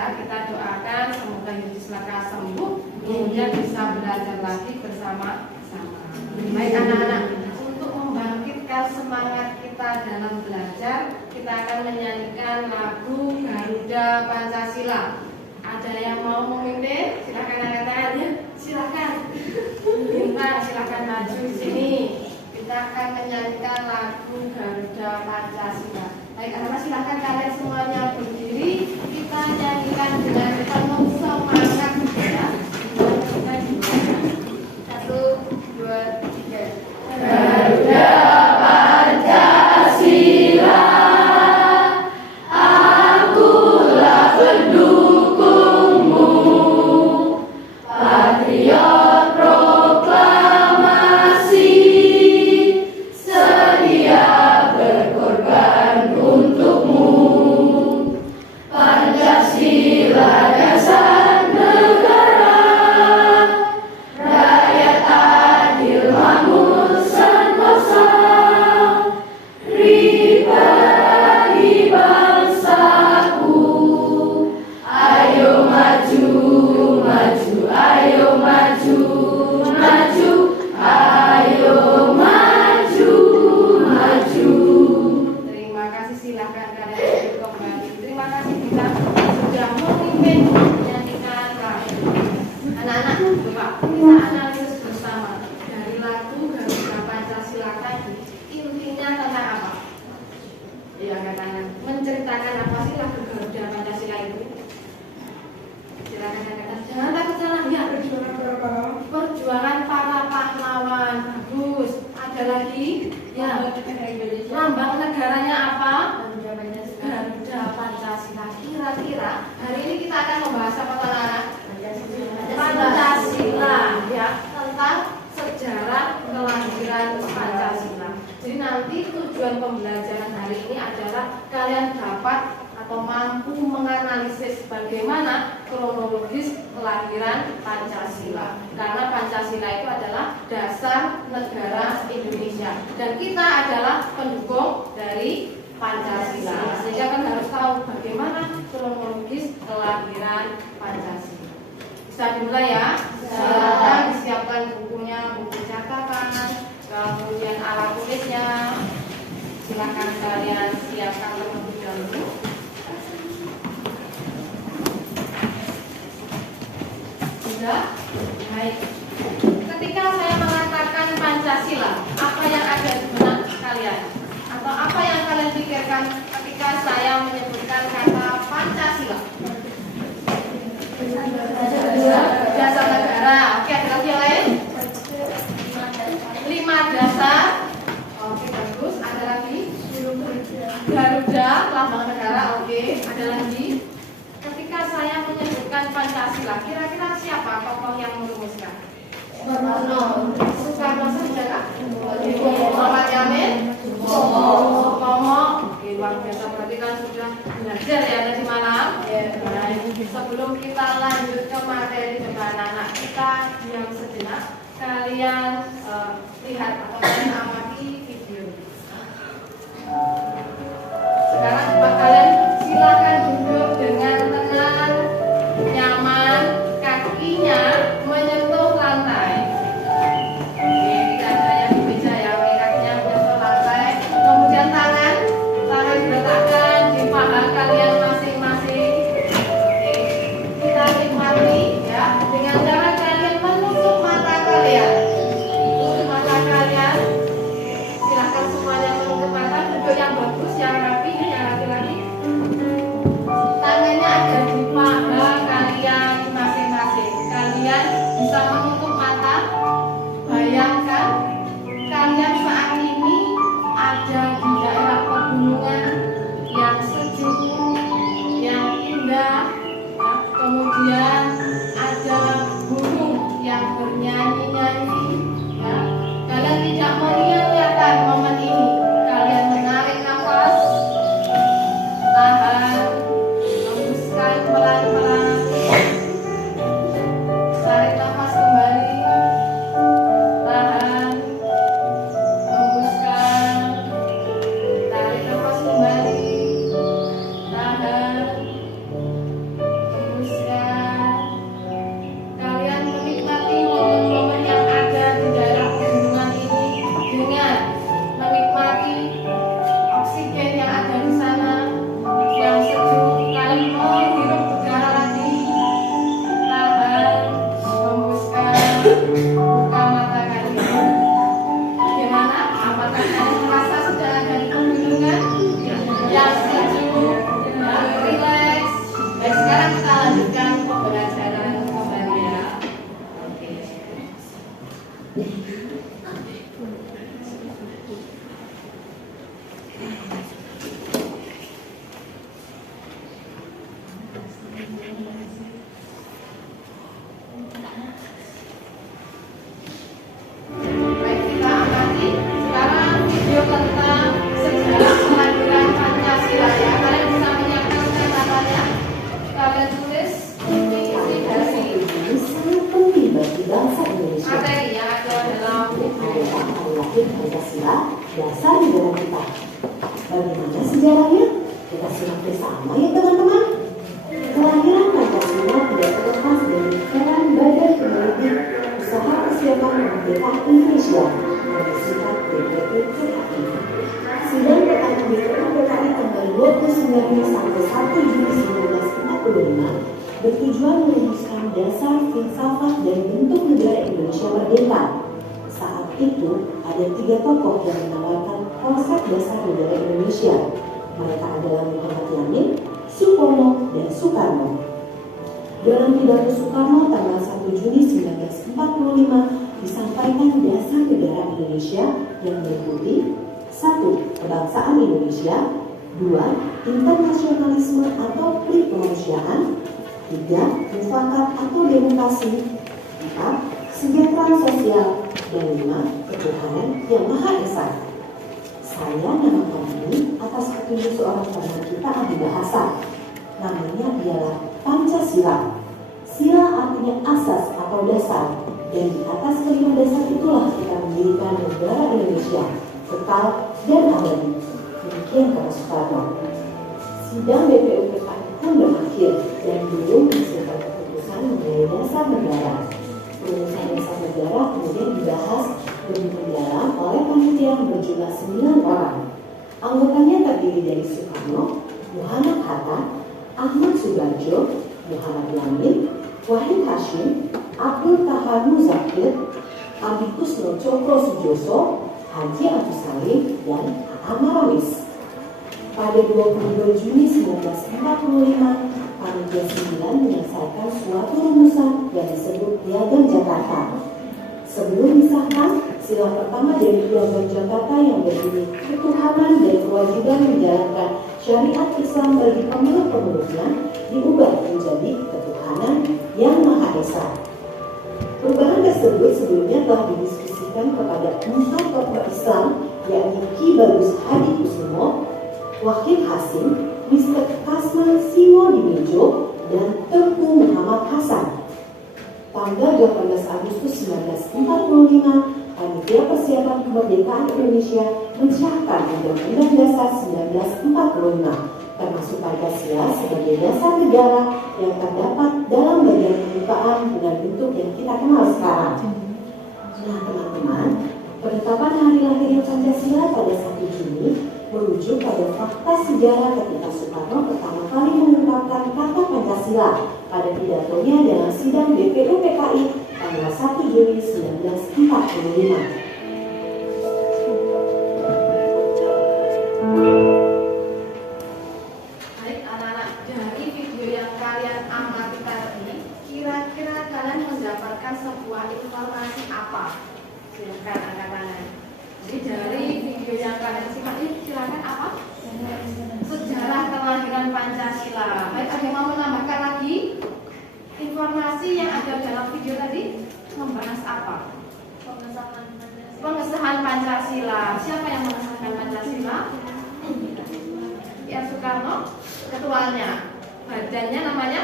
ya. Kita doakan semoga Yudis lekas sembuh, kemudian bisa belajar lagi bersama-sama. Baik anak-anak, untuk membangkitkan semangat kita dalam belajar, kita akan menyanyikan lagu Garuda Pancasila. Ada yang mau memimpin? Silakan angkat tangan ya. Silakan. Bintang, silakan maju di sini. Kita akan menyanyikan lagu Garuda Pancasila. Baik anak-anak, silakan kalian semuanya berdiri. Kita nyanyikan dengan penuh semangat ya. 1, 2, 3. Garuda Pancasila, akulah pendukungmu, patriot proklamasi, sedia berkorban untukmu. Pancasila dasar negara, rakyat adil makmur sentosa, pribadi bangsaku. Ayo maju, maju, ayo maju, maju, ayo maju, maju. Terima kasih, silakan kalian duduk kembali. Terima kasih kita sudah memimpin menyanyikan lagu. Anak-anak, coba kita analisis bersama dari lagu Garuda Pancasila tadi. Intinya tentang apa? Ya katanya menceritakan apa sih lagu Garuda Pancasila itu? Silakan katakan. Jangan takut salah ya. Perjuangan para pahlawan. Bagus. Ada lagi? Ya. Lambang negaranya apa? Garuda Pancasila. Kira-kira hari ini kita akan membahas apa anak-anak? Pancasila ya, tentang sejarah kelahiran Pancasila. Jadi nanti tujuan pembelajaran hari ini adalah kalian dapat atau mampu menganalisis bagaimana kronologis kelahiran Pancasila. Karena Pancasila itu adalah dasar negara Indonesia dan kita adalah pendukung dari Pancasila. Sehingga kan harus tahu bagaimana kronologis kelahiran Pancasila. Bisa dimulai ya. Silakan disiapkan bukunya, buku catatan, kemudian alat tulisnya. Silakan kalian siapkan terlebih dahulu. Sudah? Baik. Ketika saya mengatakan Pancasila, apa yang ada di benak kalian? Atau apa yang kalian pikirkan ketika saya menyebutkan kata Pancasila? Dasar negara. Oke, ada lagi yang lain? 5 dasar. Oke, bagus. Ada lagi? Garuda, lambang negara. Oke, ada lagi? Ketika saya menyebutkan Pancasila, kira-kira siapa tokoh yang merumuskan? Soekarno saja. Muhammad Yamin. Supomo. Oke, luar biasa. Berarti kan sudah belajar ya tadi malam. Sebelum kita lanjut ke materi depan anak, kita diam sejenak. Kalian lihat atau kalian amati video. Sekarang coba kalian silakan duduk dengan tenang, nyaman, kakinya menyentuh lantai. Oke, tidak ada yang dibeja ya, kakinya menyentuh lantai. Kemudian tangan diletakkan di paha kalian masing-masing. Oke, kita nikmati ya dengan cara kalian menutup mata kalian. Tutup mata kalian. Silakan semuanya menutup mata, duduk yang bagus, yang rapi, yang laki-laki. Tangannya ada di paha kalian masing-masing. Kalian bisa menutup mata. Bayangkan kalian saat ini ada di daerah pegunungan yang sejuk, yang indah. Kemudian ada burung yang bernyanyi-nyanyi. Ya. Kalian tidak mengiyakan momen ini. Kalian menarik nafas, tahan, hembuskan pelan-pelan. Tarik nafas kembali, tahan, hembuskan. Tarik nafas kembali, tahan, Sekarang kita lanjutkan pembelajaran kembali ya. Oke. Baik, kita amati sekarang video tentang sejarah kelahiran Pancasila ya. Kalian bisa menyiapkan catatannya. Kalian tulis isi dari sangat penting bagi bangsa Indonesia. materi yang ada dalam video. Hari lahir Pancasila, dasar negara kita. Bagaimana sejarahnya? Kita simak bersama ya teman-teman. Kelahiran Pancasila tidak terlepas dari peran Badan Peneliti Usaha Persiapan Kemerdekaan Indonesia yang disingkat BPUPKI. Sidang pertama BPUPKI tanggal 29 Mei sampai 1 Juni 1945 bertujuan merumuskan dasar filsafat dan bentuk negara Indonesia merdeka. Saat itu ada 3 tokoh yang menawarkan konsep dasar negara Indonesia. Mereka adalah Muhammad Yamin, Supomo, dan Soekarno. Dalam pidato Soekarno tanggal 1 Juni 1945 disampaikan dasar negara Indonesia yang meliputi 1. Kebangsaan Indonesia, 2. Internasionalisme atau kemanusiaan, 3. Mufakat atau demokrasi, 4. Kesejahteraan sosial, dan 5. Ketuhanan yang Maha Esa. Saya namakan ini atas petunjuk seorang teman kita ahli bahasa. Namanya ialah Pancasila. Sila artinya asas atau dasar, dan di atas kelima dasar itulah kita mendirikan negara Indonesia kekal dan abadi. Demikian kata Soekarno. Sidang BPUPKI pun berakhir dan belum menghasilkan keputusan mengenai dasar negara. Rumusan dasar negara kemudian dibahas lebih mendalam oleh panitia yang berjumlah 9 orang. Anggotanya terdiri dari Soekarno, Muhammad Hatta, Ahmad Subarjo, Muhammad Yamin, Wahid Hashim, Abdul Kahar Muzakir, Amikus No Cokro Sujoso, Haji Agus Salim, dan Ahmad Rawis. Pada 22 Juni 1945, Panitia 9 menyelesaikan suatu rumusan yang disebut Piagam Jakarta. Sebelum disahkan, sila pertama dari Piagam Jakarta yang berbunyi ketuhanan dan kewajiban menjalankan syariat Islam bagi pemeluk-pemeluknya diubah menjadi ketuhanan yang Maha Esa. Perubahan tersebut sebelumnya telah didiskusikan kepada 4 tokoh Islam, yakni Ki Bagus Hadi Kusumo, Wahid Hasim, Mr. Kasman Simo Dimejo, dan Tengku Muhammad Hasan. Tanggal 18 Agustus 1945, Panitia Persiapan Kemerdekaan Indonesia mensahkan Undang-Undang Dasar 1945, termasuk Pancasila sebagai dasar negara yang terdapat dalam bagian pembukaan dengan bentuk yang kita kenal sekarang. Nah teman-teman, penetapan hari lahirnya Pancasila pada 1 Juni merujuk pada fakta sejarah ketika Soekarno pertama kali mengungkapkan kata Pancasila pada pidatonya dalam sidang BPUPKI tanggal 1 Juni 1945. Baik anak-anak, dari video yang kalian amati tadi, kira-kira kalian mendapatkan sebuah informasi apa? Silakan angkat tangan. Jadi dari video yang kalian simak ini silakan apa? Sejarah kelahiran Pancasila. Baik, ada yang mau menambahkan lagi? Informasi yang ada dalam video tadi membahas apa? Pengesahan Pancasila. Siapa yang mengesahkan Pancasila? Ya, Soekarno, ketuanya. Badannya namanya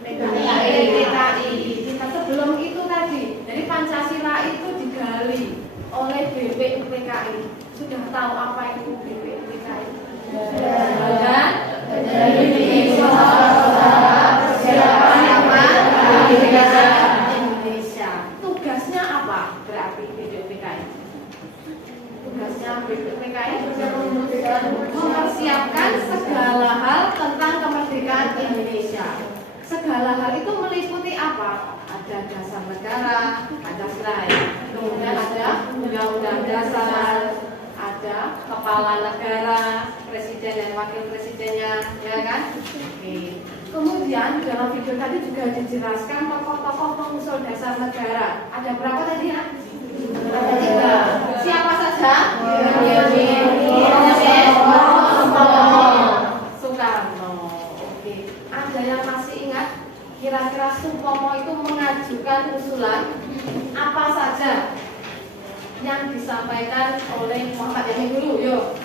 PKI. Kita sebelum itu tadi, jadi Pancasila itu digali oleh BPUPKI. Sudah tahu apa itu BPUPKI? Badan Indonesia. Tugasnya apa? Berarti BPUPKI. Tugasnya BPUPKI mempersiapkan segala hal tentang kemerdekaan Indonesia. Segala hal itu meliputi apa? Ada dasar negara, ada selain, kemudian ada undang-undang dasar, ada kepala negara, presiden dan wakil presidennya, ya kan? Oke. Kemudian dalam video tadi juga dijelaskan tokoh-tokoh pengusul dasar negara. Ada berapa tadi ya? Ada 3. Siapa saja? Soekarno. Oke. Ada yang masih ingat? Kira-kira Supomo itu mengajukan usulan apa saja yang disampaikan oleh Muhammad Yani dulu? Yuk,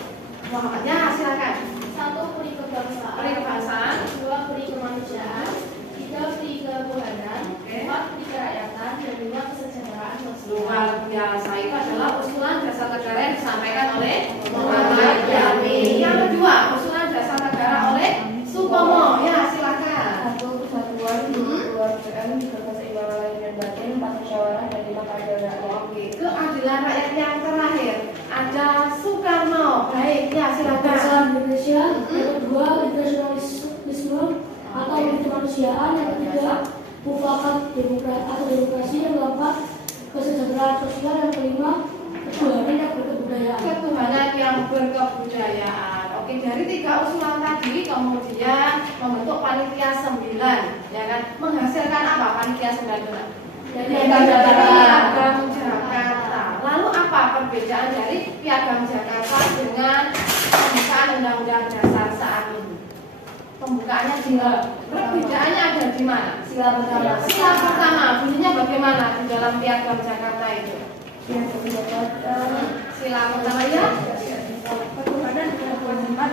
Muhammadnya silakan. 1. Peri kebangsaan. Peri kebangsaan. 2. Peri kemanusiaan. 3. Peri ketuhanan. Oke. 4. Peri kerakyatan. Dan 5. Kesejahteraan sosial. Luar biasa, itu adalah usulan dasar negara yang disampaikan oleh Muhammad Yani. Yang kedua, usulan dasar negara oleh Supomo. Ya, silakan. 1. Persatuan. 2. Kewarganegaraan. 3. Keseimbangan lahir dan batin. 4. Musyawarah. Dan 5. Keadilan rakyat. Oke, keadilan rakyat yang terakhir ada Soekarno. Baik, ya silakan. Indonesia. Yang kedua, internasionalisme atau kemanusiaan. Yang ketiga, mufakat demokrasi. Yang keempat, kesejahteraan sosial. Yang kelima, ketuhanan yang berkebudayaan. Ketuhanan yang berkebudayaan. Oke, dari 3 usulan tadi kemudian membentuk panitia 9, ya kan? Menghasilkan apa panitia 9 itu? Piagam Jakarta. Lalu apa perbedaan dari Piagam Jakarta dengan pembukaan Undang-Undang Dasar saat ini? Pembukaannya di perbedaannya ada di mana? Sila pertama. Sila pertama bunyinya bagaimana di dalam Piagam Jakarta itu? Sila pertama ya. Ketuhanan dengan kewajiban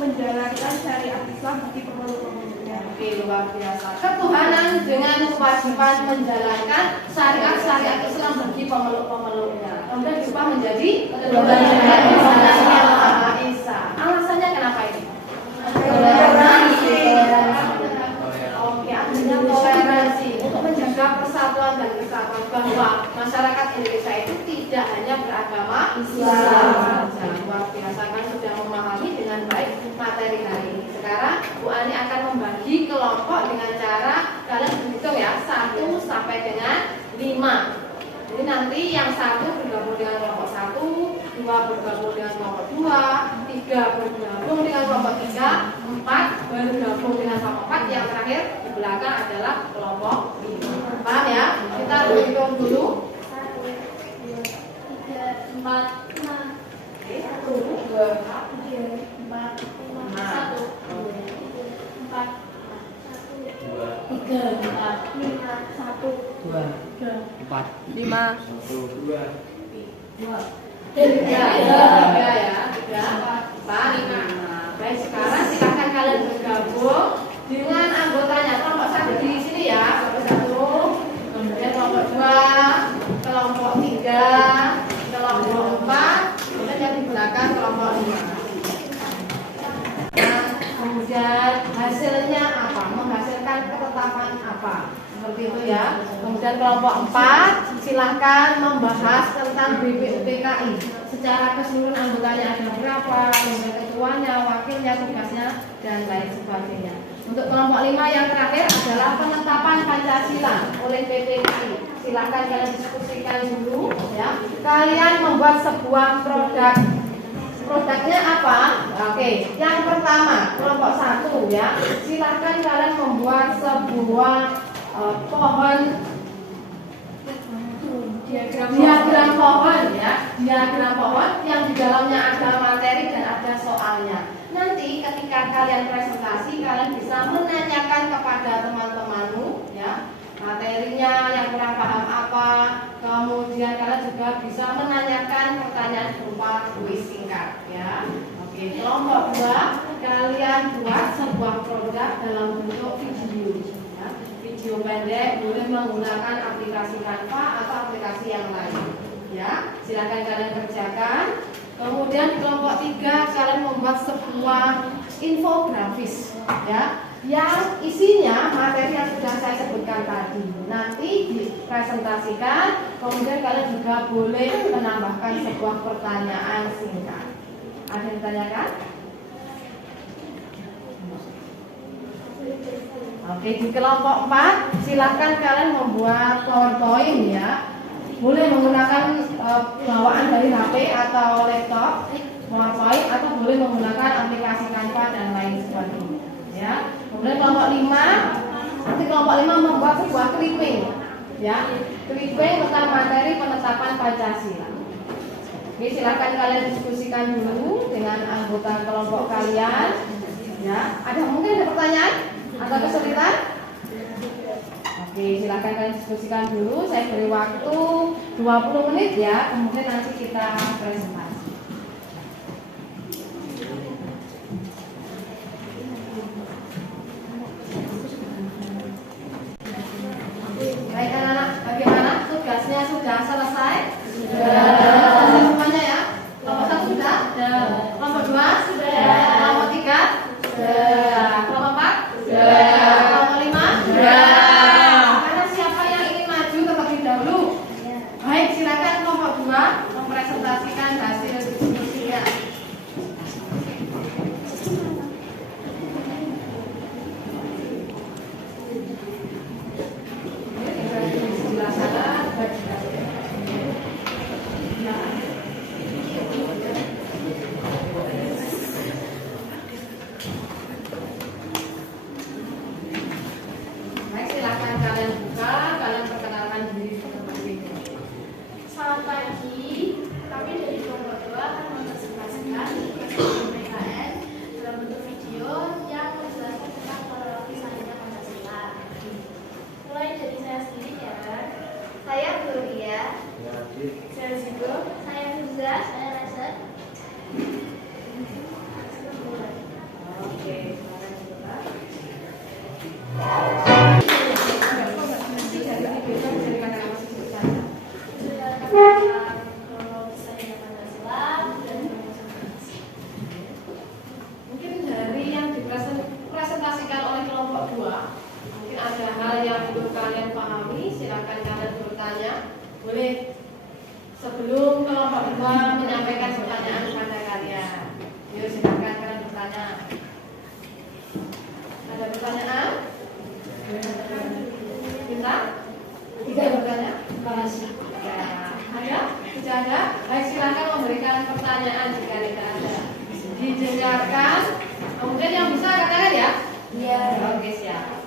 menjalankan syariat Islam bagi pemeluk-pemeluknya. Oke, luar biasa. Ketuhanan dengan kewajiban menjalankan syariat Islam bagi pemeluk-pemeluknya. Kemudian diubah menjadi Ketuhanan yang Maha Esa. Alasannya kenapa ini? Toleransi. Oke, artinya toleransi untuk menjaga persatuan dan kesatuan, bahwa masyarakat Indonesia itu tidak hanya beragama Islam saja. Luar biasa, kan sudah memahami dengan baik materi hari ini. Sekarang Bu Ani akan membagi kelompok dengan cara kalian berhitung ya, 1 sampai dengan 5. Jadi nanti yang 1 bergabung dengan kelompok 1, 2 bergabung dengan kelompok 2, 3 bergabung dengan kelompok 3, 4 bergabung dengan kelompok 4, yang terakhir di belakang adalah kelompok 5. Paham ya? Kita berhitung dulu. 1, 2, 3, 4, 5. 1, 2, 4, 5, 1, 2, 4, 3, 4, 5, 1, 2, 4, 5, 2. 3 ya, 3, 4, 5. Baik, sekarang silakan kalian bergabung dengan anggotanya. Kelompok 1 di sini ya, kelompok 1, kemudian kelompok 2, kelompok 3, kelompok 4, kemudian yang di belakang kelompok 5. Nah, kemudian hasilnya apa? Menghasilkan ketetapan apa? Seperti itu ya. Kemudian kelompok 4 silahkan membahas tentang BPUPKI. Secara keseluruhan anggotanya ada berapa, kemudian ketuanya, wakilnya, tugasnya, dan lain sebagainya. Untuk kelompok 5 yang terakhir adalah penetapan Pancasila oleh PPKI. Silahkan kalian diskusikan dulu ya. Kalian membuat sebuah produk. Produknya apa? Oke, yang pertama kelompok 1 ya. Silahkan kalian membuat sebuah pohon diagram pohon ya, diagram pohon yang di dalamnya ada materi dan ada soalnya. Nanti ketika kalian presentasi, kalian bisa menanyakan kepada teman-temanmu ya, materinya yang kurang paham apa. Kemudian kalian juga bisa menanyakan pertanyaan berupa kuis singkat ya. Oke, kelompok 2 kalian buat sebuah produk dalam bentuk video ya. Video pendek, boleh menggunakan aplikasi Canva atau aplikasi yang lain ya. Silakan kalian kerjakan. Kemudian kelompok 3 kalian membuat sebuah infografis ya, yang isinya materi yang sudah saya sebutkan tadi. Nanti dipresentasikan, kemudian kalian juga boleh menambahkan sebuah pertanyaan singkat. Ada yang ditanyakan? Oke, di kelompok 4 silakan kalian membuat PowerPoint ya. Boleh menggunakan bawaan dari HP atau laptop, PowerPoint, atau boleh menggunakan aplikasi Canva dan lain sebagainya ya. Kemudian kelompok 5, nanti kelompok 5 membuat sebuah clipping, ya, clipping tentang materi penetapan Pancasila. Oke, silakan kalian diskusikan dulu dengan anggota kelompok kalian. Ya, mungkin ada pertanyaan atau kesulitan? Oke, silakan kalian diskusikan dulu. Saya beri waktu 20 menit ya, kemudian nanti kita presentasi. Baik anak-anak, bagaimana? Tugasnya sudah selesai? Sudah. Semuanya ya? Kelompok 1 sudah? Sudah. Kelompok 2? Sudah. Kelompok 3? Sudah. Kelompok 4? Sudah. Kelompok 5? Sudah. Karena siapa yang ingin maju terlebih dahulu? Baik, silakan kelompok 2 mempresentasikan hasil diskusinya. Selamat pagi, kami dari kelompok 2 akan mempresentasikan tugas PKN dalam bentuk video yang menjelaskan tentang kronologi lahirnya Pancasila. Mulai dari saya sendiri ya. Saya Gloria. Saya Zigo. Saya Firza. Saya Rasa. Oke. Mungkin dari yang dipresentasikan oleh kelompok 2, mungkin ada hal yang belum kalian pahami, silakan kalian bertanya. Boleh sebelum kelompok 2 menyampaikan pertanyaan kepada kalian. Yuk silakan kalian bertanya. Ada pertanyaan? Kita? Tidak bertanya? Ada? Tidak ada? Baik, silakan memberikan pertanyaan jika tidak ada. Didengarkan. Kemudian yang bisa katakan ya? Iya. Oke, siap.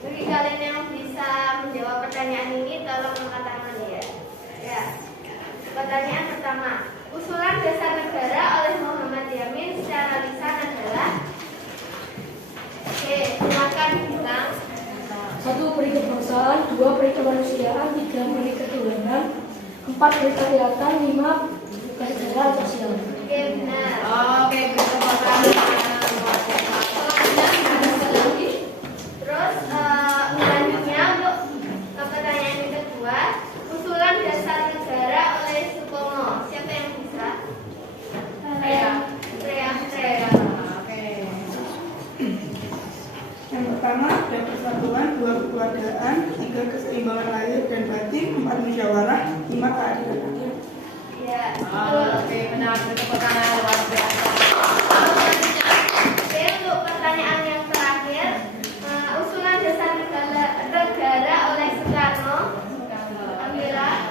Bagi kalian yang bisa menjawab pertanyaan ini, tolong angkat tangan ya. Ya. Pertanyaan pertama, usulan dasar negara oleh Muhammad Yamin secara lisan adalah? Oke, silakan bintang. 1. Peri kebangsaan, 2. Peri kemanusiaan, 3. Peri ketuhanan, 4. Peri kerakyatan, 5. Kesejahteraan sosial. Oke, benar. Oke, berterima Terus selanjutnya untuk pertanyaan yang kedua, usulan dasar negara oleh Supomo. Siapa yang bisa? Saya. Oke. Yang pertama ada persatuan, 2 kekeluargaan, 3 keseimbangan lahir dan batin, 4 musyawarah, 5 keadilan rakyat. Ya. Oke, benar. Bertepuk tangan luar biasa. Oke, untuk pertanyaan yang terakhir, usulan dasar negara oleh Soekarno. Amira.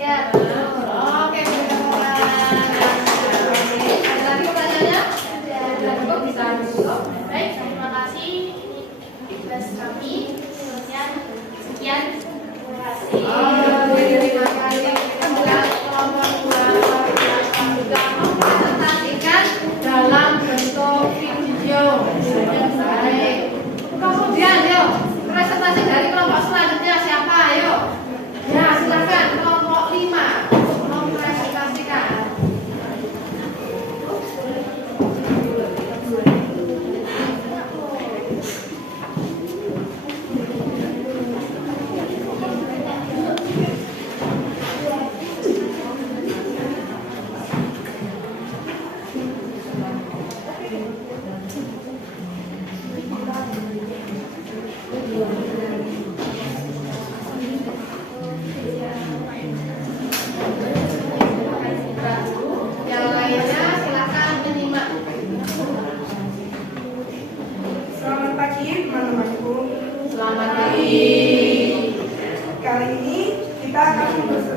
Ya, betul. Oke, bertepuk tangan. Ada lagi pertanyaannya? Sudah cukup, bisa ditutup. Baik, terima kasih.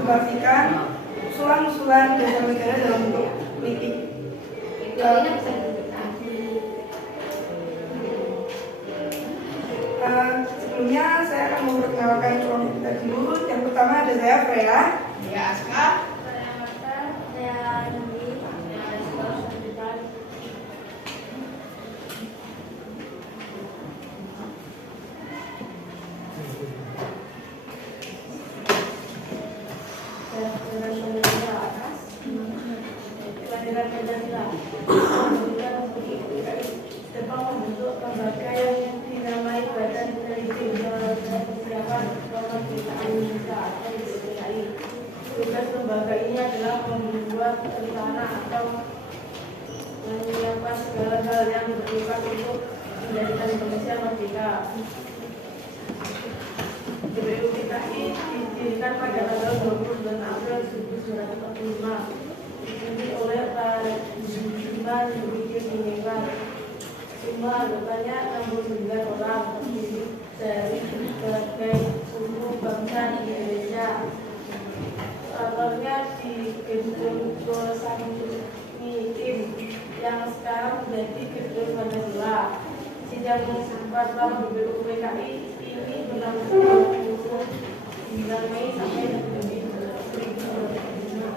menginformasikan usulan-usulan dasar negara dalam bentuk politik. Videonya bisa dibuka. Sebelumnya saya akan memperkenalkan kelompok kita dulu. Yang pertama ada saya Freya. Ya, Aska. Saya Marta. Saya Nindi. Saya Aska. Kelahiran Pancasila. Jepang membentuk lembaga yang dinamai Badan Intelijen dan Persiapan Kemerdekaan Indonesia atau BPI. Tugas lembaga ini adalah membuat rencana atau menyiapkan segala hal yang diperlukan untuk menjadikan Indonesia merdeka. BPUPKI didirikan pada tanggal 29 April 1945. Dipimpin oleh Pak Juman Bikin Minimal. Jumlah anggotanya 69 orang, terdiri dari berbagai suku bangsa di Indonesia. Kantornya di Gedung Gosami Tim yang sekarang menjadi Gedung Pancasila. Sidang parpol BPUPKI ini berlangsung 9 Mei sampai 7 Juni 2025.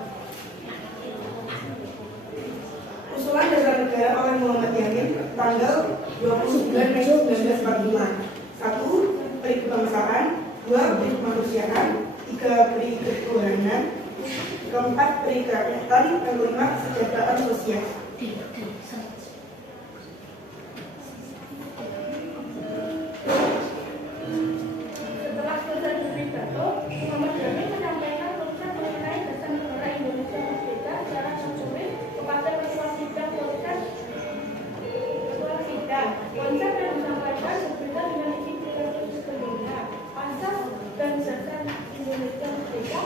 Usulan dasar negara oleh Muhammad Yamin tanggal 29 Mei 1945. 1. Peri kebangsaan. 2. Peri kemanusiaan. 3. Peri ketuhanan. 4. Peri kerakyatan. Dan 5. Kesejahteraan sosial. Setelah selesai berpidato, Muhammad Yamin menyampaikan konsep mengenai dasar negara Indonesia merdeka secara tertulis kepada ketua sidang konsep. Konsep yang disampaikan berbeda dengan isi pidato sebelumnya. Asas dan dasar Indonesia merdeka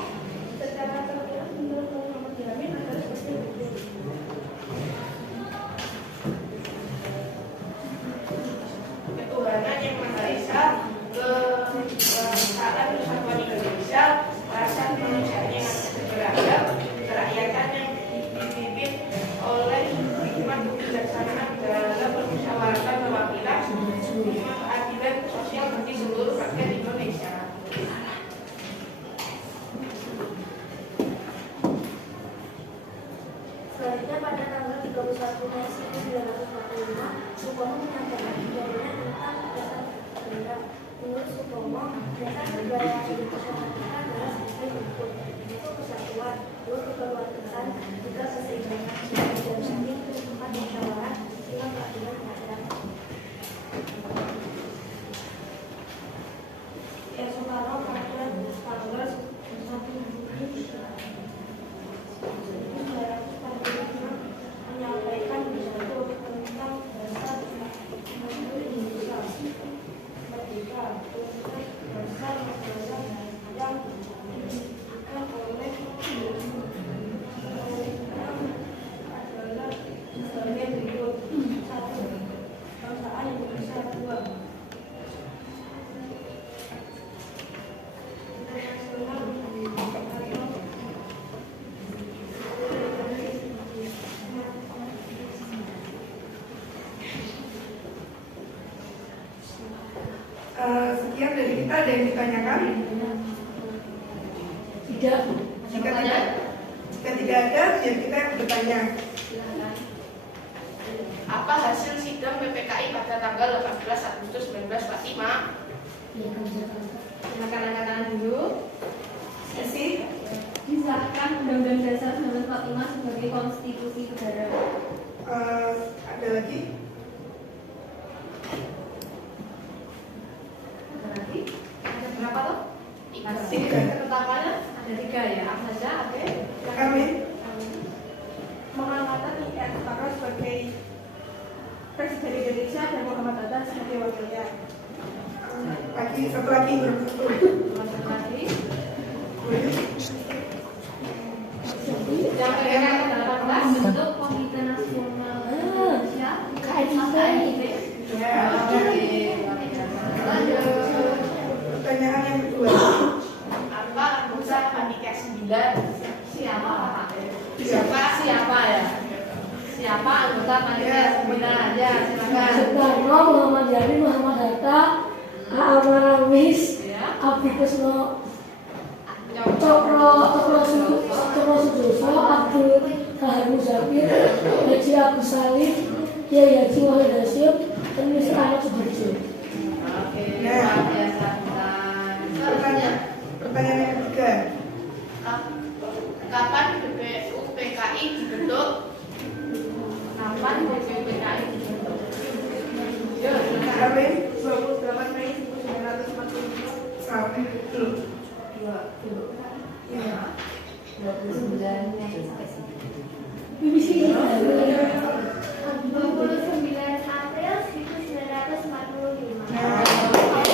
secara tertulis menurut Muhammad Yamin adalah seperti berikut. Ketuhanan yang Maha Esa, kebangsaan Persatuan Indonesia, rasa kemanusiaan yang beragam, kerakyatan yang dipimpin oleh hikmat kebijaksanaan dalam permusyawaratan perwakilan, hikmat keadilan sosial bagi seluruh rakyat Indonesia. Selanjutnya pada tanggal 31 Mei 1945, Supomo menyampaikan pidatonya tentang dasar negara. Menurut Supomo, dasar negara Indonesia merdeka adalah sebagai berikut, yaitu kesatuan, 2 kekeluargaan, 3 keseimbangan, dan 4 musyawarah, 5 keadilan rakyat. Ya Soekarno pada tanggal 1 Juni 1945 menyampaikan pidato tentang dasar Indonesia merdeka, tentang dasar negara yang didirikan oleh adalah sebagai berikut. 1. Kebangsaan Indonesia. 2. Internasional Sekian dari kita, ada yang ditanyakan? tidak. Jika tidak ada, biar kita yang bertanya. Apa hasil sidang BPKI pada tanggal 18 Agustus 1945? Silakan angkat tangan dulu. Sesi. Disahkan Undang-Undang Dasar 1945 sebagai konstitusi negara. Ada lagi? Ada lagi? Ada berapa tuh? Ada 3. Ketetapannya ada 3 ya. Apa saja? Oke. Kami Mengangkat Soekarno sebagai Presiden Indonesia dan Muhammad Hatta sebagai wakilnya. lagi satu lagi Satu lagi. Yang ke-18 bentuk Komite Nasional Indonesia. KNIB. Ya, Oke. pertanyaan yang kedua. Apa anggota panitia 9? dan siapa ya? Siapa anggota panitia pembinaan? Ya, silakan. Soekarno, Muhammad Yani, Muhammad Hatta, Amaramis, Ya. Abdi Kusno, Cokro. Cokro Sujoso, Abdul Tahir Muzafir, Haji Agus Salim, Kiai Haji Wahid Hasyim, dan Mr. Ahmad Suharjo. Oke, luar biasa. Pertanyaan yang ketiga. Kapan BPUPKI dibentuk? Kapan BPUPKI dibentuk? Yo, Berapa ini? 28 Mei 1945. Sampai belum. Ya. 29 Mei. BBC. 29 April 1945.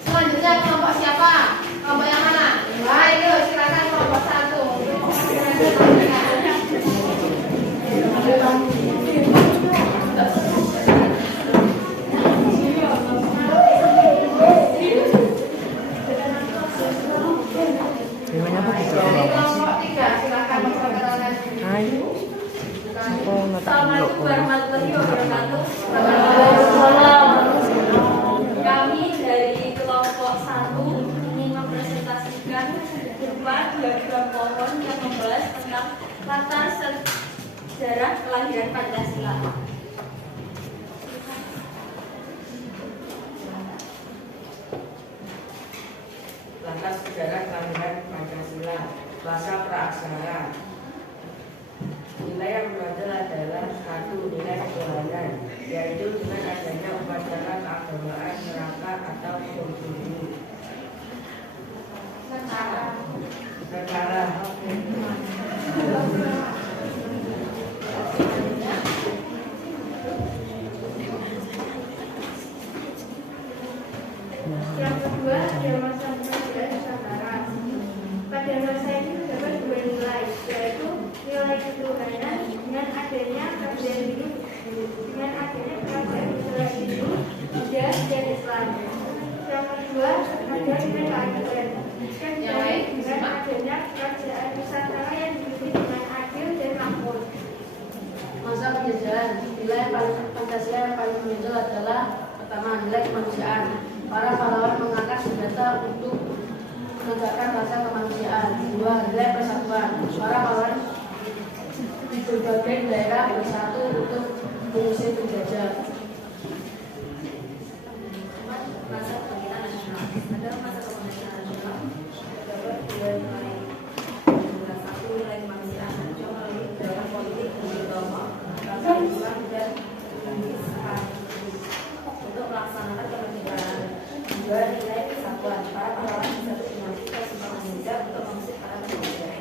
Selanjutnya kelompok siapa? Kelompok yang mana? Ayo silakan kelompok 1. Dari kelompok 3 silakan memperkenalkan diri. Assalamualaikum warahmatullahi wabarakatuh. Kami dari kelompok 1 ingin mempresentasikan berupa diagram pohon yang membahas tentang latar sejarah kelahiran Pancasila. Latar sejarah kelahiran Pancasila. Bahasa praaksara. Nilai yang menonjol adalah satu nilai ketuhanan, yaitu dengan adanya upacara keagamaan neraka atau kulturu. Negara. Yang kedua ada masa perbedaan Nusantara. Pada masa ini terdapat dua nilai, yaitu nilai ketuhanan dengan adanya kerajaan hidup dengan adanya kerajaan Hindu, Buddha, dan Islam. Yang kedua ada nilai keadilan. Yang lain Dengan adanya kerajaan Nusantara yang dipimpin dengan adil dan makmur. Masa penjajahan, nilai Pancasila yang paling menonjol adalah pertama nilai kemanusiaan. Para pahlawan mengangkat senjata untuk menegakkan rasa kemanusiaan. Kedua, nilai persatuan. Para pahlawan di berbagai daerah bersatu untuk mengusir penjajah. Masa kebangkitan nasional. Adalah masa kebangkitan nasional. Terdapat dua nilai. Satu nilai kemanusiaan yang melalui gerakan politik dan agama, rasa Islam dan Islam untuk melaksanakan kemerdekaan. Dua nilai persatuan. Para pahlawan bersatu dengan kita semua Indonesia untuk mengusir para penjajah.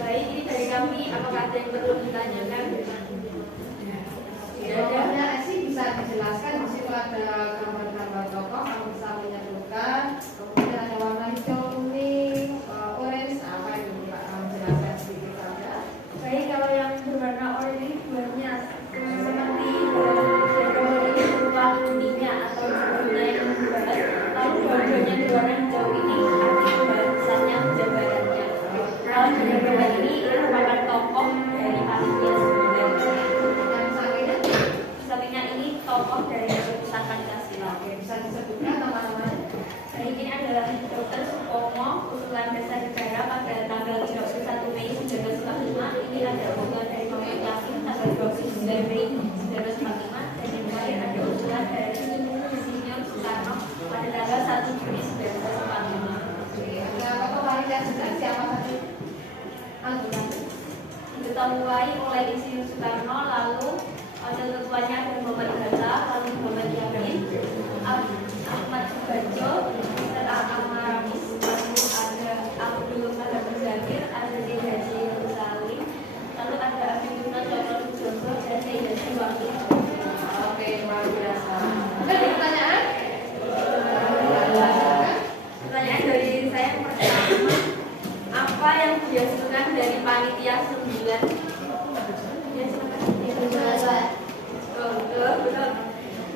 Baik, ini dari kami. Apakah ada yang perlu ditanyakan? Pokoknya sih bisa dijelaskan di situ ada gambar-gambar tokoh kamu bisa menyebutkan. Kemudian ada warna hijau, kuning, orange. Apa itu Pak? Kamu jelaskan sedikit saja. Baik, kalau yang berwarna oranye banyak seperti diagram ini berupa kuningnya atau bunga yang membahas. Lalu bagiannya berwarna hijau ini arti pembahasannya jabarannya. Kalau diagram ini merupakan tokoh dari Asia sebenarnya. Yang sampingnya Sampingnya ini tokoh dari Pusat Pancasila. oke, bisa disebutkan nama-namanya. Baik, ini adalah Dr. Supomo, usulan dasar negara pada tanggal 31 Mei 1945. Ini ada usulan dari Muhammad Yasin tanggal 29 Mei 1945. Dan yang terakhir ada usulan dari Insinyur Soekarno pada tanggal 1 Juni 1945. Oke, ada tokoh wanita juga siapa saja? Anggota. Diketuai oleh Insinyur Soekarno, lalu wakil ketuanya ada Muhammad Hatta, lalu Muhammad Yasin, Ahmad Suharjo, Mr. Amaramis, lalu ada Abdul Tahir Muzafir, ada Kiai Haji Agus Salim, lalu ada Abdi Kusno, Cokro Sujoso, dan Kiai Haji Wahid. Oke, luar biasa. Ada pertanyaan? panitia 9. Ya, silakan. Betul.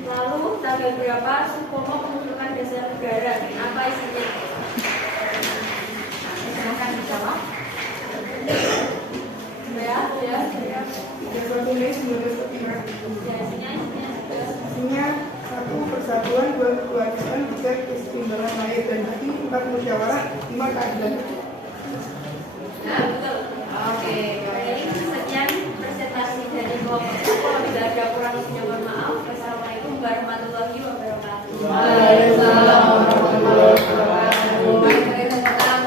Lalu tanggal berapa Supomo mengusulkan dasar negara? Apa isinya? Silakan dijawab. Ya. Dasar Mei 1945. Ya, isinya. Isinya 1. Persatuan, 2. Kekeluargaan, 3. Keseimbangan lahir dan batin, 4. Musyawarah, 5. Keadilan. Nah, betul. Oke, Baik, sekian presentasi dari kelompok. Bila ada kurang lebihnya mohon maaf. Wassalamualaikum warahmatullahi wabarakatuh. Waalaikumsalam warahmatullahi wabarakatuh. Baik, dari tentang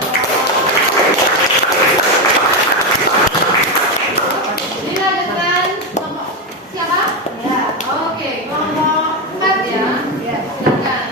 dilanjutkan kelompok siapa? Ya, oke, kelompok 4 ya. Ya, silakan.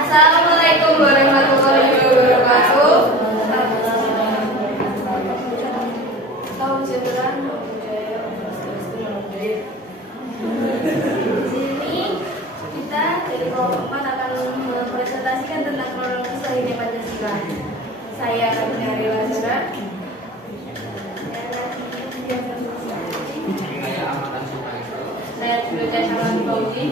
Assalamualaikum warahmatullahi wabarakatuh. Salam sejahtera. Di sini kita dari kelompok 4 akan mempresentasikan tentang kronologis lahirnya Pancasila. Saya Karina Lasana. Saya juga Jasa Fauzi.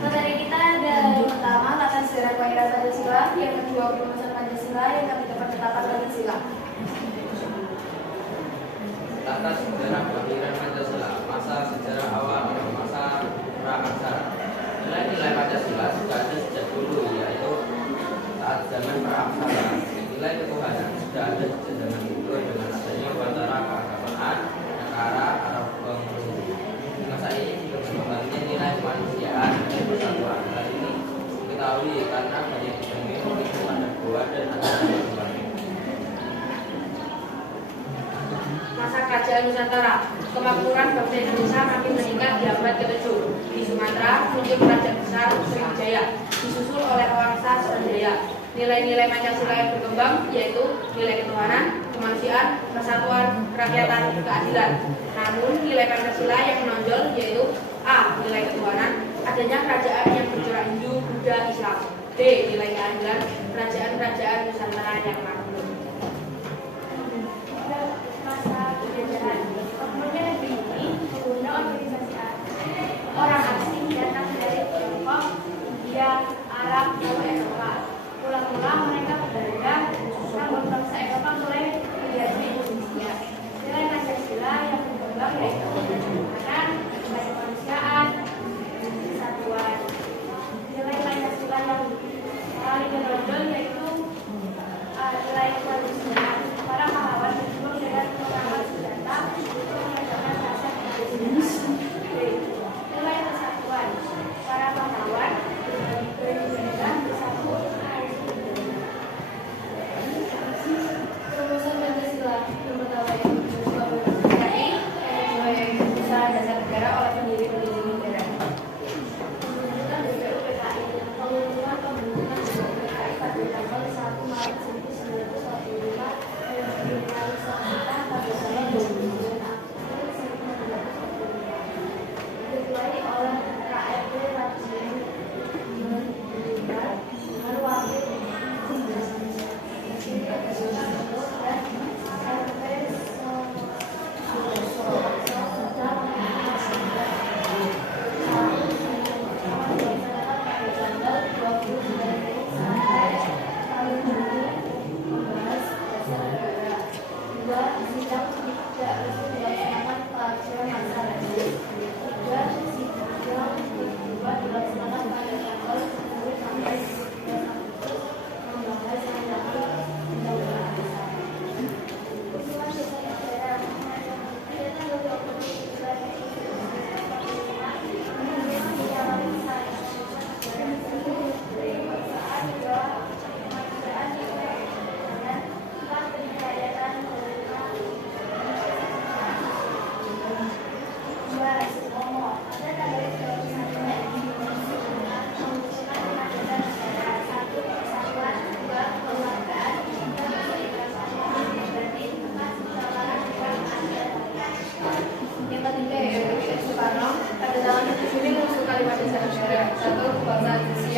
Materi kita ada yang pertama latar sejarah kelahiran Pancasila, yang kedua perumusan Pancasila, yang ketiga penetapan Pancasila. Latar sejarah kelahiran Pancasila, masa sejarah awal, masa pra-aksara. Nilai-nilai Pancasila sudah ada sejak dulu, yaitu saat zaman pra-aksara. Nilai ketuhanan sudah ada sejak zaman itu dengan adanya upacara keagamaan, negara, atau penghulu. Masa ini juga berkembangnya nilai kemanusiaan dan persatuan. Hal ini diketahui karena banyak ditemui itu ada dua dan ada dua. Masa kerajaan Nusantara, kemakmuran bangsa Indonesia makin meningkat di abad ke-7. Di Sumatera muncul kerajaan besar Sriwijaya, disusul oleh Wangsa Sriwijaya. Nilai-nilai Pancasila yang berkembang yaitu nilai ketuhanan, kemanusiaan, persatuan, kerakyatan, keadilan. Namun nilai Pancasila yang menonjol yaitu A. Nilai ketuhanan, adanya kerajaan yang bercorak Hindu, Buddha, Islam. B. Nilai keadilan, kerajaan-kerajaan Nusantara yang makmur. Masa penjajahan. Makmurnya negeri ini mengundang organisasi orang asing datang dari Tiongkok, India, Arab, lalu Eropa. Mula-mula mereka berbeda namun bangsa Eropa mulai menjadi Indonesia. Nilai Pancasila yang berkembang yaitu ketuhanan, nilai kemanusiaan, kesatuan. Nilai Pancasila yang paling menonjol yaitu nilai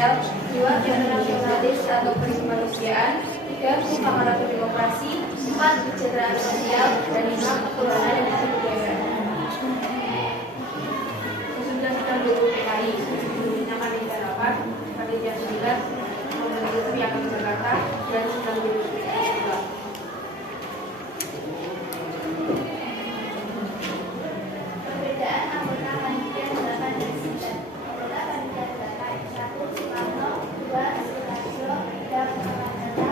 sosial, 2. Internasionalis atau kemanusiaan, 3. Kemakmuran demokrasi, 4. Kejahteraan sosial, dan 5. Ketuhanan dan kebudayaan. Sesudah kita dulu PKI, sebelumnya panitia 8, panitia 9, kemudian yang akan Jakarta, dan sedang dulu PKI juga. Perbedaan anggota panitia 8 dan 9. Anggota panitia 8: 1. Soekarno, 2. Suharto, 3. Muhammad Hatta,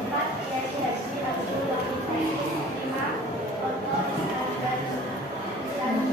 4. Kiai Haji Abdul Wahid, 5. Oto Iskandar Hatta, 6. Muhammad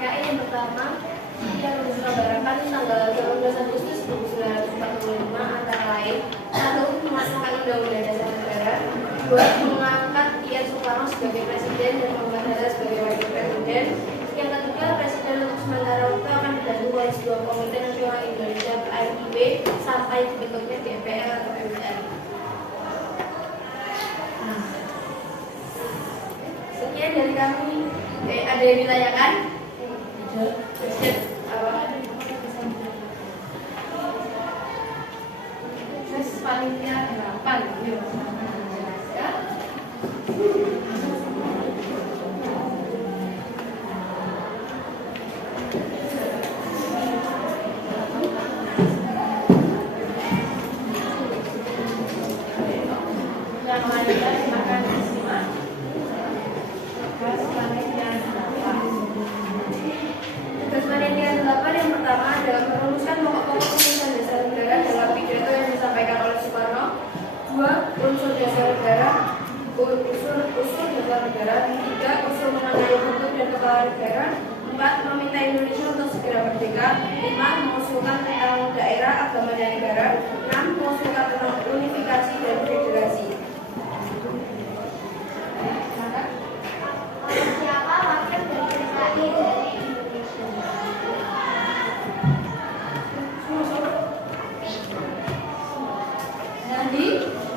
Yamin, 8. Mengangkat Kiai Soekarno sebagai presiden dan Muhammad Hatta sebagai wakil presiden. Yang ketiga, presiden untuk sementara waktu akan dibantu oleh sebuah komite nasional Indonesia (KNIB) sampai dibentuknya DPR atau MPR. Sekian dari kami. Ada yang ditanyakan? Presiden apa? Panitia 8. Yuk. Meminta Indonesia untuk segera merdeka. 5. Mengusulkan tentang daerah, agama dan negara. 6. Mengusulkan tentang unifikasi dan federasi. Siapa wakil dari PKI dari Indonesia? Nanti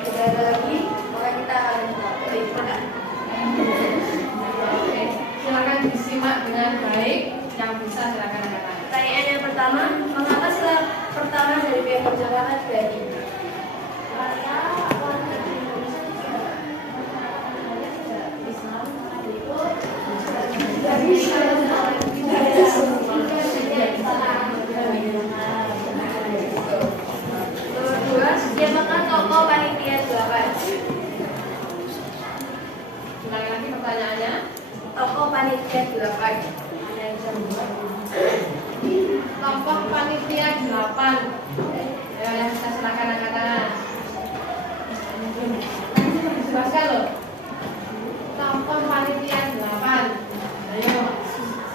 tidak ada lagi, maka kita akan berbicara. Oke, silakan disimak dengan baik. Yang bisa silakan katakan. Pertanyaan yang pertama, mengapa sila pertama dari PMK Jakarta dibagi? Karena warga Indonesia tidak Islam itu tidak bisa Nomor 2, siapakah tokoh panitia 8? Ulangi lagi pertanyaannya. Tokoh panitia 8. Tokoh panitia 8. Ya, yang bisa silakan angkatan.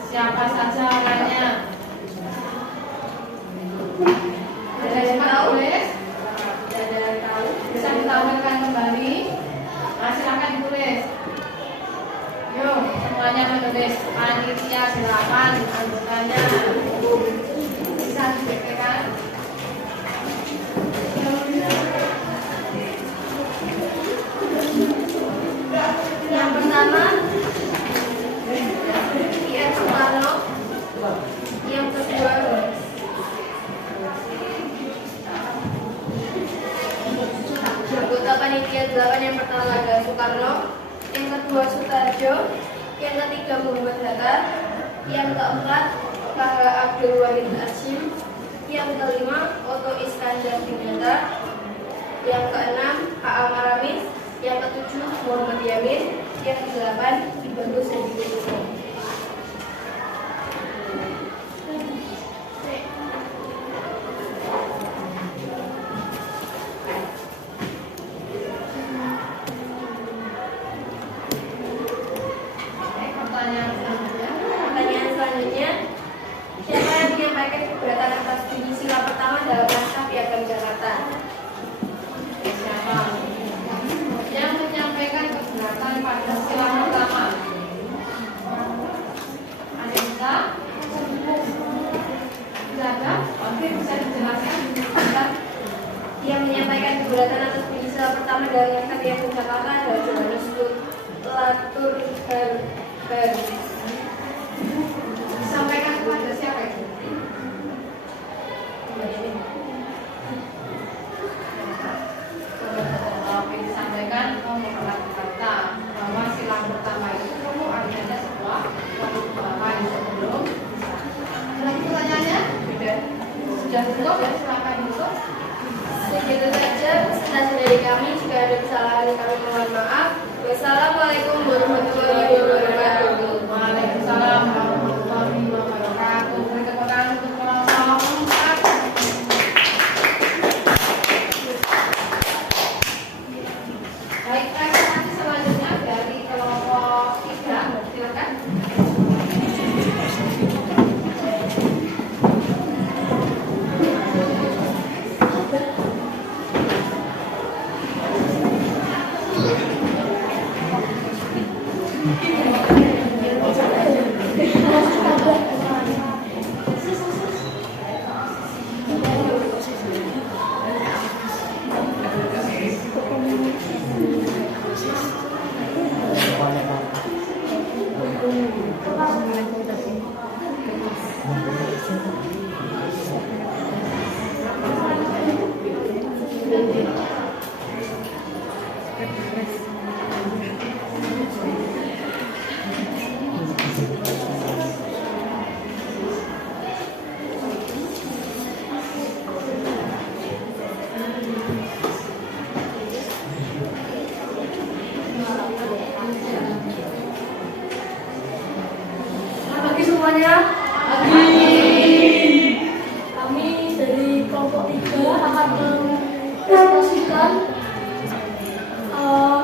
Siapa saja orangnya? Ada yang tulis? Ada yang tahu? Bisa ditampilkan kembali? Nah, silakan ditulis. Yuk, semuanya menulis. Panitia 8 anggotanya. Bisa dibuktikan? Yang pertama, Ian Soekarno. Yang kedua, anggota panitia 8 yang pertama adalah Soekarno. Yang kedua Sutarjo. Yang ketiga Muhammad Hatta. Yang keempat KH Abdul Wahid Hashim. Yang kelima Otto Iskandar Dinata. Yang keenam A.A. Maramis. Yang ketujuh Muhammad Yamin. Yang kedelapan dibantu Sediqah. Pertanyaan selanjutnya, siapa yang menyampaikan keberatan atas bunyi sila pertama dalam naskah Piagam Jakarta? Siapa? Yang menyampaikan keberatan pada sila pertama. Ada bisa? Tidak ada? Oke, bisa dijelaskan? Yang menyampaikan keberatan atas bunyi sila pertama dalam naskah Piagam Jakarta adalah Johannes Laturban. Disampaikan kepada siapa itu? Oke, disampaikan kata bahwa sila pertama itu perlu adanya sebuah pembukaan sebelum. Ada pertanyaannya? Sudah cukup ya, silakan ditutup. Segitu saja presentasi dari kami. Jika ada kesalahan kami mohon maaf. Wassalamualaikum warahmatullahi wabarakatuh. Waalaikumsalam warahmatullahi wabarakatuh. Beri tepuk tangan untuk kelompok 4. Baik, presentasi selanjutnya dari kelompok 3. Silakan. Selamat pagi semuanya. Kami dari kelompok 3 akan mempresentasikan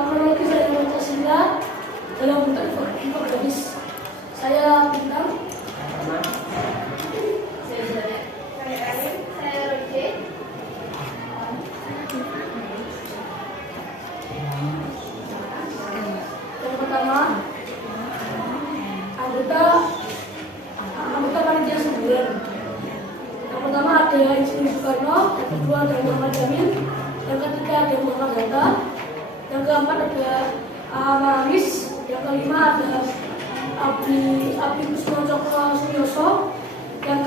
kronologis dari Pancasila dalam bentuk infografis. Saya Bintang. Saya Arin, saya Roje. Yang pertama, anggota panitia 9. Yang pertama ada Insinyur Soekarno, yang kedua ada Muhammad Yamin, yang ketiga ada Muhammad Hatta, yang keempat ada A.A. Maramis, yang kelima ada Abdi Kusno Cokro Suyoso, yang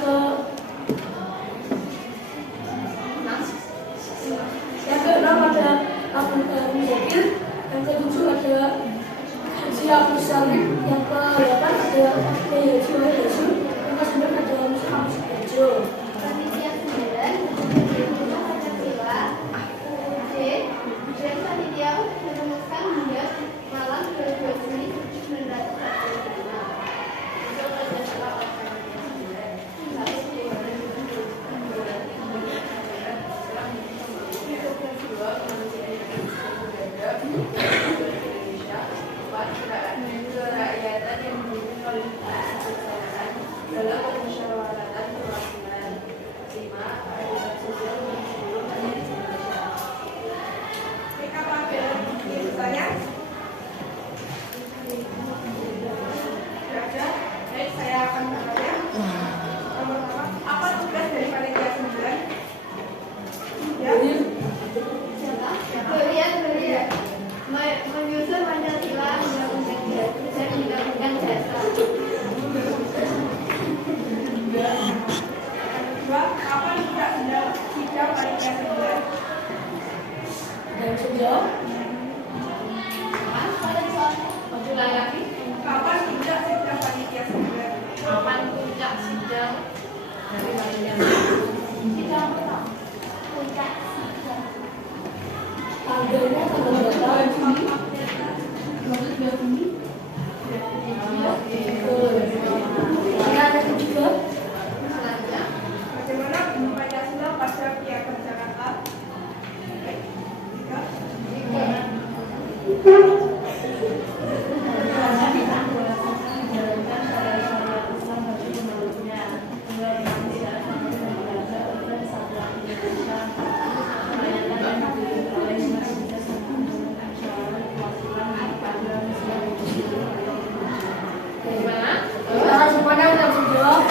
keenam ada Abdul Muzakir, yang ketujuh ada Haji Abdul Salim, yang ke-8 ada Haji Wahid Hashim, yang ke-9 ada Muhammad Sutarjo. Panitia 9 Pancasila UUD dan panitia merumuskan hingga malam 22 Juni 1945. bidang dari bagian Bidang pertama, puncak sidang. Tanggalnya tanggal berapa? Juni. 22 Juni. Ada juga. selanjutnya. Bagaimana Pancasila pada Piagam Jakarta? Bagaimana? Semuanya udah menjawab.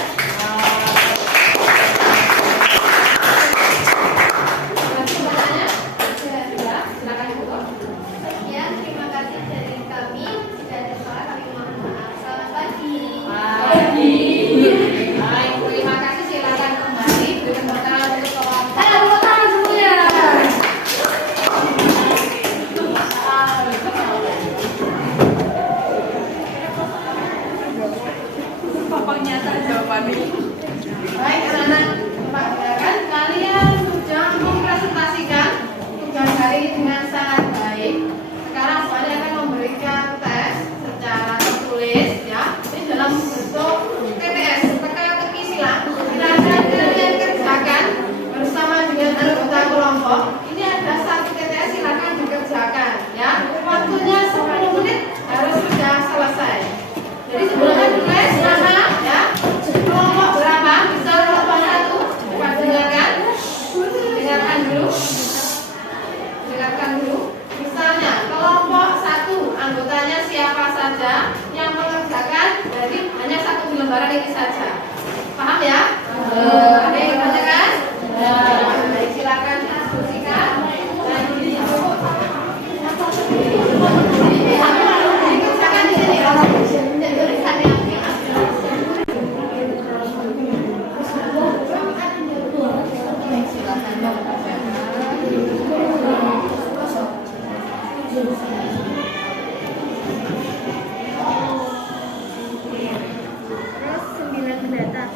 Masih bertanya? Ya, silakan Ibu. Ya, terima kasih dari kami. Jika ada salah kami mohon maaf. Selamat pagi. Baik, terima kasih. Silakan kembali dengan perkenalan untuk kelompok. Tepuk tangan semuanya. Baik, anak-anak, Bapak dengarkan, kalian sudah mempresentasikan tugas hari ini dengan sangat baik. Sekarang saya akan memberikan tes secara tertulis, ya. Ini dalam bentuk TTS, teka-teki silang. Silakan kalian kerjakan bersama dengan anggota kelompok. Ini ada satu TTS, silakan dikerjakan, ya. Waktunya 10 menit harus sudah selesai. Jadi sebelumnya ditulis nama, ya. Kelompok berapa? Bisa kelompok 1. Coba dengarkan. Dengarkan dulu. Dengarkan dulu. Misalnya kelompok 1 anggotanya siapa saja yang mengerjakan, jadi hanya 1 lembaran ini saja. Paham ya? Ada yang ditanyakan? Baik, silakan diskusikan. Dan dikerjakan di sini. Tulisan yang Terus 9 ke atas.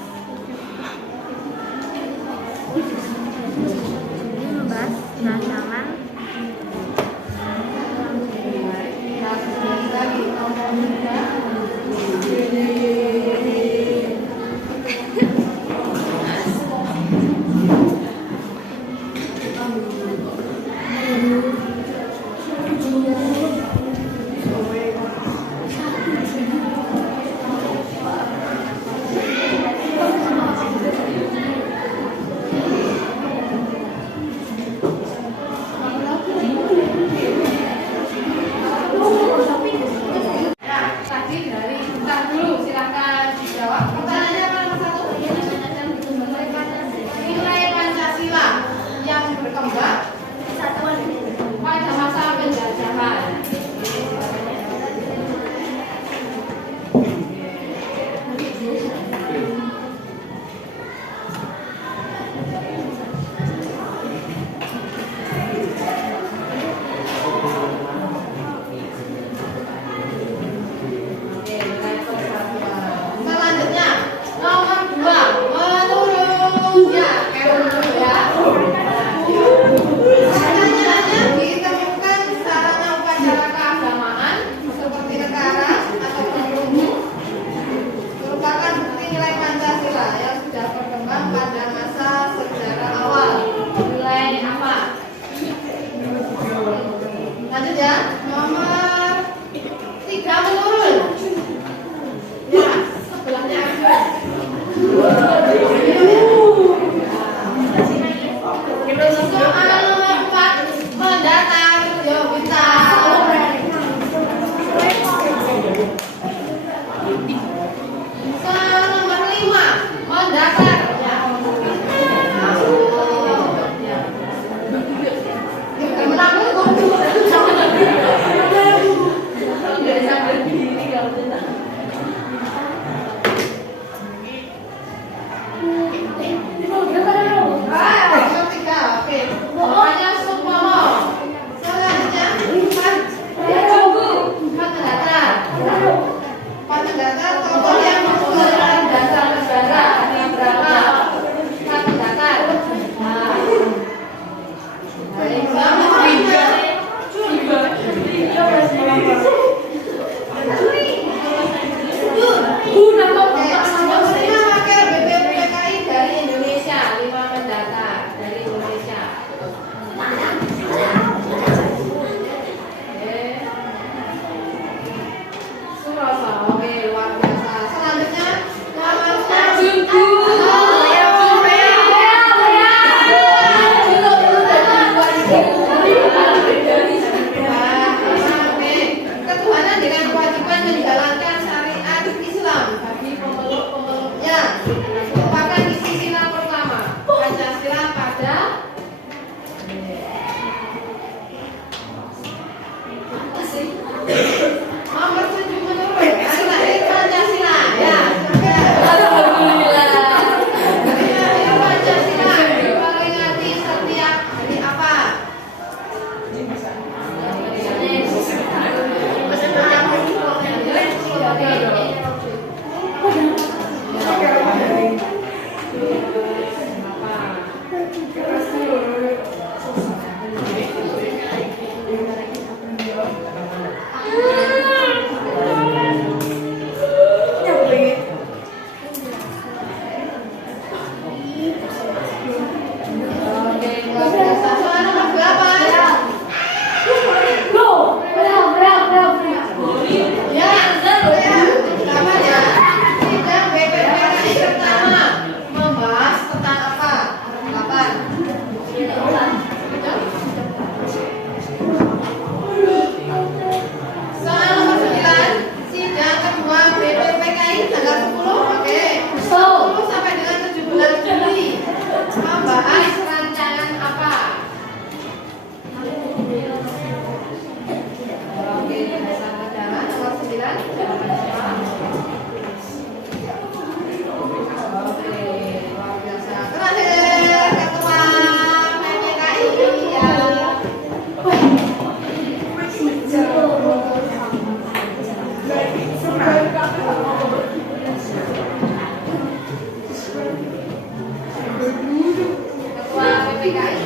PKI?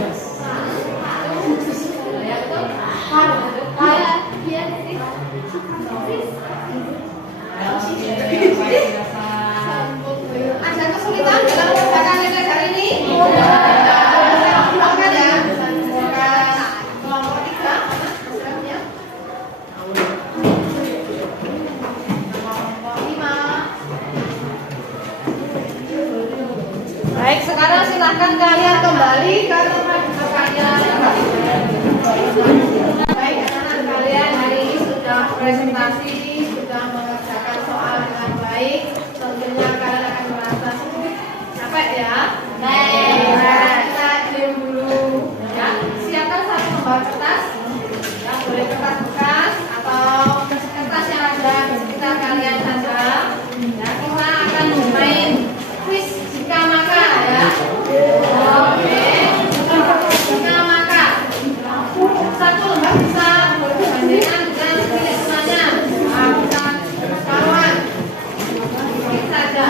Ya betul. Ada kesulitan dalam membaca nilai hari ini? Silakan ya. Kelompok 3 ya. Kelompok 5. Baik, sekarang silakan kalian kembali ke tempat duduk kalian. Baik, anak-anak kalian hari ini sudah presentasi, sudah mengerjakan soal dengan baik. Tentunya kalian akan merasa capek ya. Baik, kita diam dulu. Ya, siapkan satu lembar kertas. Ya, boleh kertas bekas atau kertas yang ada di sekitar kalian saja. Ya, kita akan bermain kuis jika maka ya. Oke. Jika maka. Satu lembar bisa berbandingan dengan nilai-nilainya. Nah, bisa kawan. Ini saja.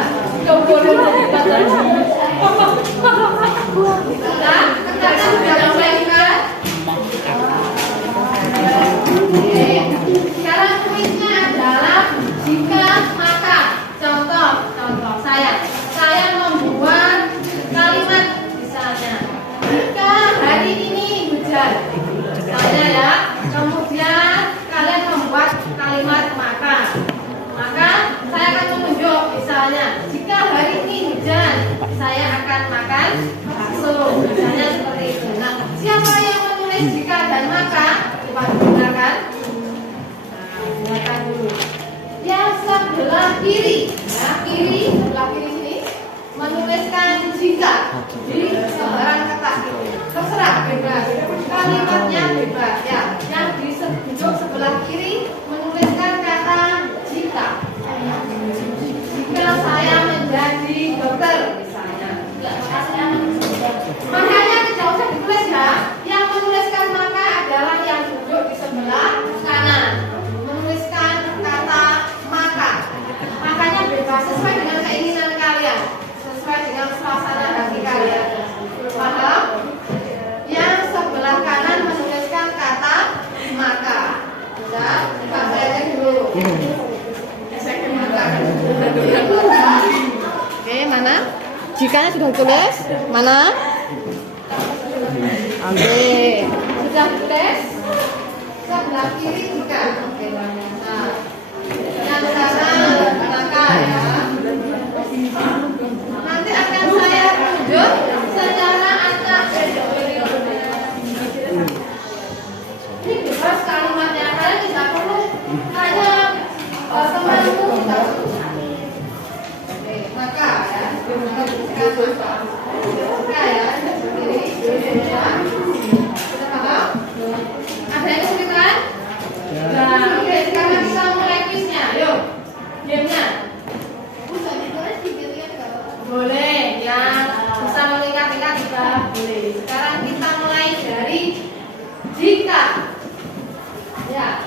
Sudah? Kertasnya sudah dimainkan? Oke. Sekarang kuisnya adalah jika maka. Contoh saya membuat kalimat misalnya jika hari ini hujan misalnya ya, kemudian kalian membuat kalimat maka saya akan menunjuk misalnya jika hari ini hujan saya akan makan bakso misalnya seperti itu. Nah, siapa yang menulis jika dan maka coba dengarkan. Dengarkan dulu. Yang sebelah kiri, ya kiri sebelah kiri sini menuliskan jika di sembarang kertas itu. Terserah bebas, kalimatnya bebas ya. Yang di duduk sebelah kiri menuliskan kata jika. Jika saya menjadi dokter misalnya. Makanya tidak usah ditulis ya. Yang menuliskan maka adalah yang duduk di sebelah kanan. Menuliskan kata maka. Makanya bebas sesuai dengan keinginan kalian, sesuai dengan suasana hati kalian. Paham? Yang sebelah kanan menuliskan kata maka. Ya, kita belajar dulu. Oke, mana? Jikanya sudah ditulis? Mana? Oke, sudah ditulis? Sebelah kiri jika. Oke, nah, yang kanan maka ya. Nanti akan saya tunjuk secara acak. Ini bebas kalimatnya, kalian tidak perlu hanya temanmu tidak perlu. Oke, maka ya, maka ya, kiri ya. Sudah paham? Ada yang kesulitan? Nah, oke, sekarang kita mulai kuisnya. Yuk, gamenya. Boleh, yang bisa mengikat-ikat juga boleh. Sekarang kita mulai dari jika. Ya.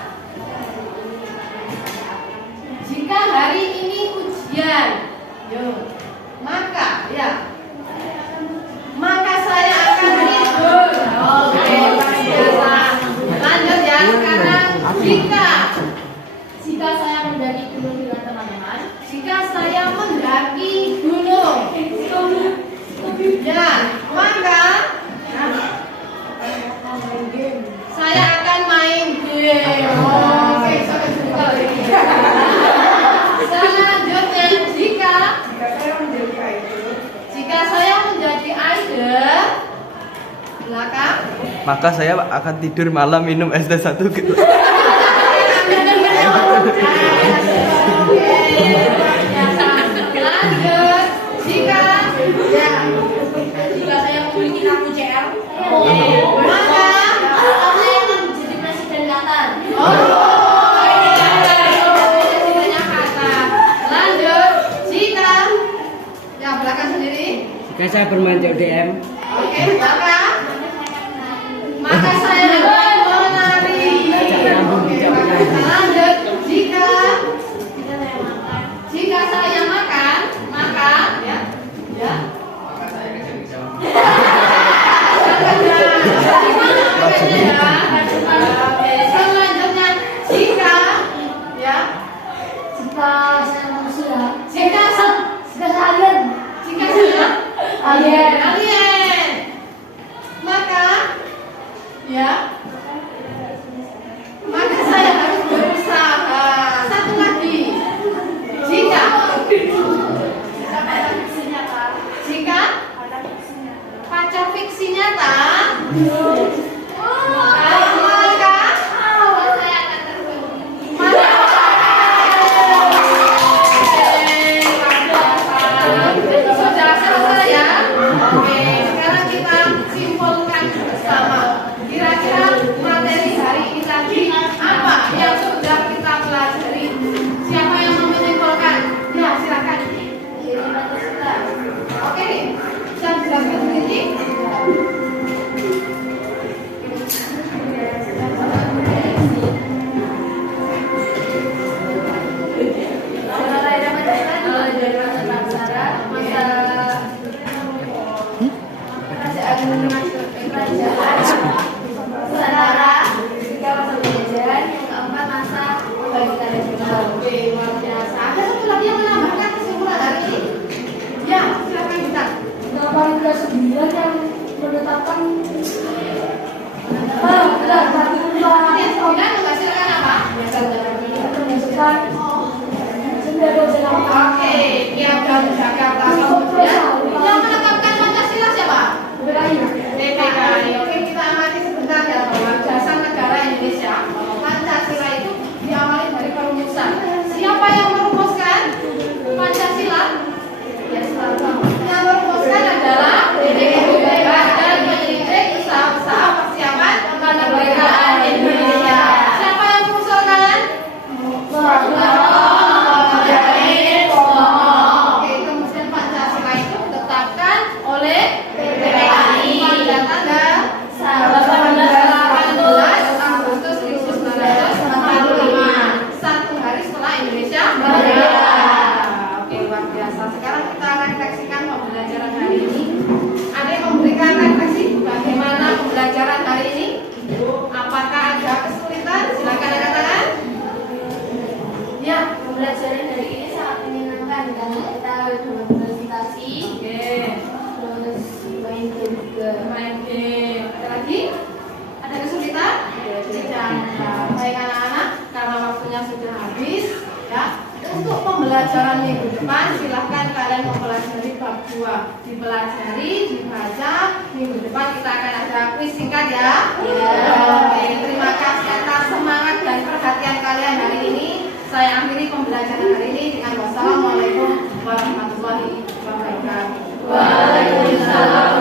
Jika hari ini ujian. Yuk. Maka, ya. Maka saya akan tidur. Oke, biasa. Lanjut ya, sekarang jika saya mendaki gunung dengan teman-teman. Jika saya mendaki gunung. Ya, maka saya akan main game. Oke, sampai jumpa lagi. Selanjutnya, jika saya menjadi idol, belakang. Maka saya akan tidur malam minum es teh 1 gitu. Lanjut, jika saya memiliki kartu CL, maka saya akan menjadi presiden Qatar. Lanjut, jika yang belakang sendiri. Jika saya bermain CODM, Oke, maka saya akan menari. Oke, lanjut, jika saya makan, maka ya. Sudah selesai ya? Oke, sekarang kita simpulkan bersama. Kira-kira materi hari ini tadi apa yang sudah kita pelajari? Siapa yang mau menyimpulkan? Ya, silakan. Oke, bisa dijelaskan sedikit? Oke, luar biasa. Ada satu lagi yang menambahkan kesimpulan hari ini? Ya, silakan kita. Paling 9 yang menetapkan Yang 9 menghasilkan apa? Oke, Piagam Jakarta. Kemudian yang menetapkan Pancasila siapa? PPKI. Oke, kita amati sebentar ya bahwa dasar negara Indonesia. Pancasila itu diawali dari perumusan. Siapa yang merumuskan Pancasila? Ya, yang merumuskan adalah DPR dan penyelidik usaha-usaha persiapan kemerdekaan Indonesia. Siapa yang mengusulkan? Oke, kemudian Pancasila itu ditetapkan oleh PPKI pada tanggal 18 Agustus 1945, satu hari setelah Indonesia merdeka. Oke, luar biasa. Sekarang kita refleksikan pembelajaran hari ini. Ada yang memberikan refleksi bagaimana pembelajaran hari ini? Apakah ada kesulitan? Silakan angkat tangan. Ya, Pembelajaran hari ini sangat menyenangkan karena kita berpresentasi, oke. terus main game juga. Main game. Ada lagi? Ada kesulitan? Tidak ada. Baik anak-anak, karena waktunya sudah habis, ya. Untuk pembelajaran minggu depan, silahkan kalian mempelajari bab 2. Dipelajari, dibaca. Minggu depan kita akan ada kuis singkat ya. Oke, terima kasih atas semangat dan perhatian kalian hari ini. Saya akhiri pembelajaran hari ini dengan wassalamualaikum warahmatullahi wabarakatuh. Waalaikumsalam.